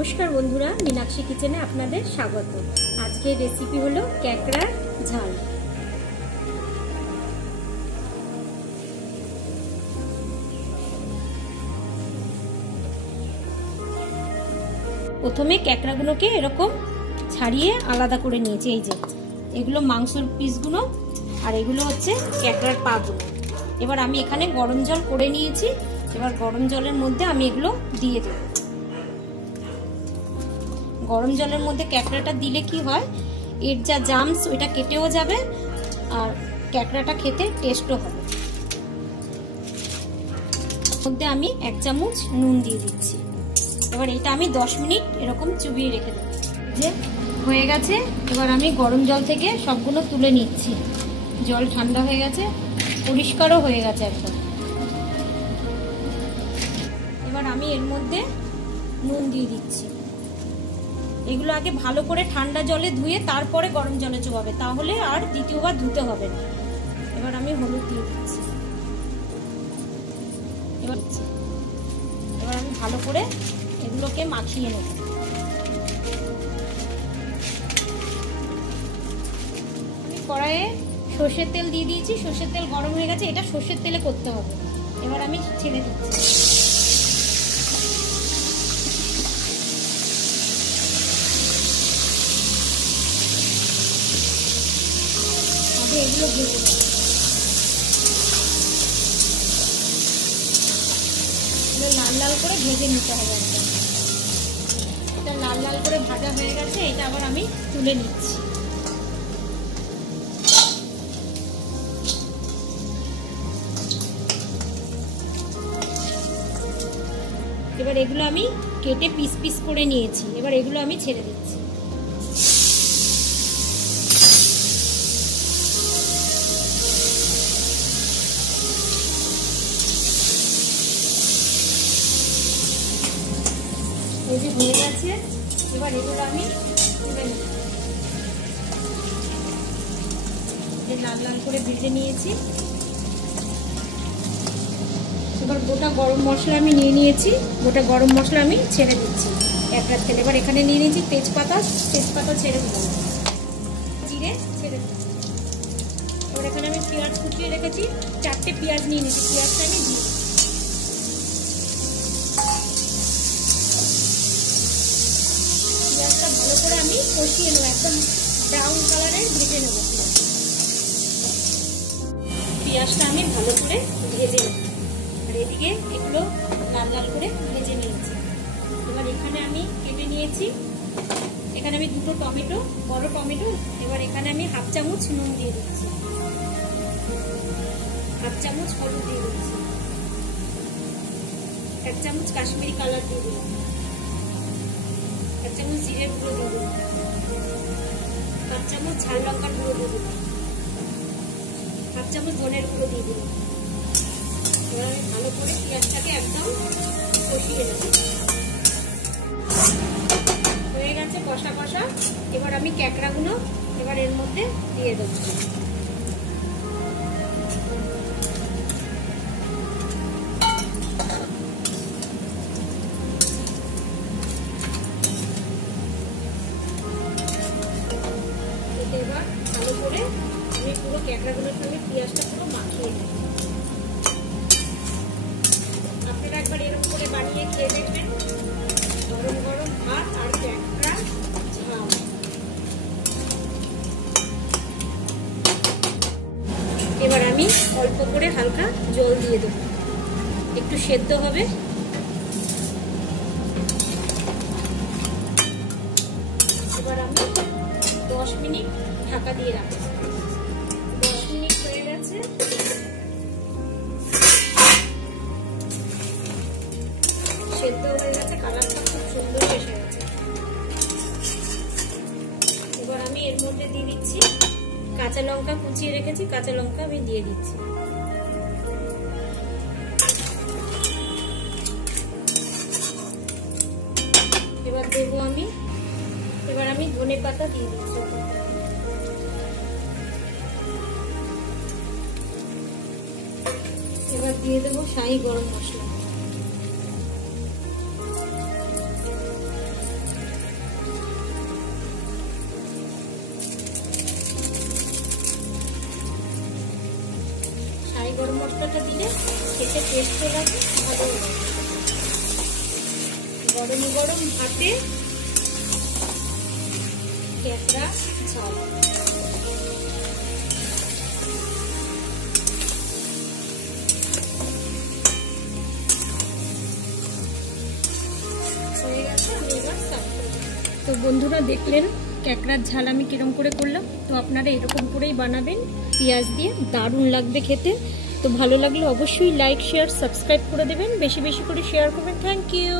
নমস্কার বন্ধুরা, मीनाक्षी किचेने आपनादेर स्वागत। आजके रेसिपि हलो क्याकड़ा झाल। प्रथमे क्याकड़ागुलोके एरकम छाड़िए आलादा करे नियेछि। এই যে এগুলো মাংসের পিসগুলো আর এগুলো হচ্ছে ক্যাকড়ার পাগুলো। এবার আমি এখানে গরম জল করে নিয়েছি। এবার গরম জলের মধ্যে আমি এগুলো দিয়ে দেব। গরম জলের মধ্যে ক্যাকড়াটা দিলে কি হয়, এর যা জামস ওইটা কেটেও যাবে আর ক্যাকড়াটা খেতে টেস্টও হবে। মধ্যে আমি 1 চামচ নুন দিয়ে দিচ্ছি। এবার এটা আমি 10 মিনিট এরকম চুবিয়ে রেখে দেব। যে হয়ে গেছে, এবার আমি গরম জল থেকে সবগুলো তুলে নিচ্ছি। জল ঠান্ডা হয়ে গেছে, পরিষ্কারও হয়ে গেছে একদম। এবার আমি এর মধ্যে নুন দিয়ে দিচ্ছি। এগুলো আগে ভালো করে ঠান্ডা জলে ধুয়ে তারপরে গরম জলে চোবাবে, তাহলে আর দ্বিতীয়বার ধুতে হবে না। এবার আমি হলুদ দিয়ে দিচ্ছি। এবার আমি ভালো করে এগুলোকে মাখিয়ে নেব। আমি কড়াইয়ে সর্ষের তেল দিয়ে দিয়েছি। সর্ষের তেল গরম হয়ে গেছে, এটা সর্ষের তেলে করতে হবে। এবার আমি ছেড়ে দিচ্ছি। এগুলো ভেজে লাল লাল করে ভেজে নিতে হবে। এটা লাল লাল করে ভাজা হয়ে গেছে, এটা আবার আমি তুলে নিচ্ছি। এবার এগুলো আমি কেটে পিস পিস করে নিয়েছি। এবার এগুলো আমি ছেড়ে দিচ্ছি। হয়ে গেছে, এবার এগুলো আমি তুলে নেব। লাল লাল করে ভেজে নিয়েছি। এবার গোটা গরম মশলা আমি নিয়ে নিয়েছি। গোটা গরম মশলা আমি ছেড়ে দিচ্ছি একটা তেল। এবার এখানে নিয়ে নিয়েছি তেজপাতা ছেড়ে দিলাম, জিরে ছেড়ে দিলাম। এবার এখানে আমি পেঁয়াজ কুচিয়ে রেখেছি, 4টে পেঁয়াজ নিয়ে নিয়েছি। পেঁয়াজটা আমি দিয়ে ভালো করে আমি কষিয়ে নেব, একদম ব্রাউন কালারের ভেজে নেব। পেঁয়াজটা আমি ভালো করে ভেজে নেব। আর এদিকে এগুলো লাল লাল করে ভেজে নিয়েছি। এবার এখানে আমি কেটে নিয়েছি, এখানে আমি 2টো টমেটো, বড় টমেটো। এবার এখানে আমি 1/2 চামচ নুন দিয়ে দিচ্ছি, 1/2 চামচ হলুদ দিয়ে দিচ্ছি, 1 চামচ কাশ্মীরি কালার দিয়ে দিলাম, 1 চামচ জিরের গুঁড়ো দিয়ে দিলাম, 1 চামচ ঝাল লঙ্কার গুঁড়ো দিয়ে দিলাম, 1 চামচ ধনের গুঁড়ো দিয়ে দিলাম। এবার আমি ভালো করে পেঁয়াজটাকে একদম কষিয়ে নেব। হয়ে গেছে কষা কষা। এবার আমি ক্যাকড়াগুলো এবার এর মধ্যে দিয়ে দেবো। এবার ভালো করে আমি পুরো ক্যাকড়াগুলোর সঙ্গে পেঁয়াজটা পুরো মাখিয়ে নেব। আপনারা একবার এরকম করে বানিয়ে খেয়ে দেখবেন, গরম গরম ভাত আর ক্যাকড়া ঝাল। এবার আমি অল্প করে হালকা জল দিয়ে দেব, একটু সেদ্ধ হবে। এবার আমি 10 মিনিট ঢাকা দিয়ে রাখবো। 10 মিনিট হয়ে গেছে। সেদ্ধ হয়ে গেছে, কালারটা খুব সুন্দর এসে গেছে। এবার আমি এর মধ্যে দিয়ে দিচ্ছি কাঁচা লঙ্কা কুচিয়ে রেখেছি, কাঁচা লঙ্কা আমি দিয়ে দিচ্ছি। এবার দেবো আমি, এবার আমি ধনে পাতা দিয়ে দিচ্ছি। এবার দিয়ে দেবো শাহি গরম মশলা। ড্রাই গরম মশলাটা দিলে খেতে টেস্টও লাগে, ভালো লাগে। গরম গরম ভাতে ক্যাকড়া ঝাল। তো বন্ধুরা দেখলেন ক্যাকড়ার ঝাল আমি কিরম করে করলাম। তো আপনারা এরকম করেই বানাবেন পেঁয়াজ দিয়ে, দারুণ লাগবে খেতে। তো ভালো লাগলে অবশ্যই লাইক শেয়ার সাবস্ক্রাইব করে দেবেন, বেশি বেশি করে শেয়ার করবেন। Thank you.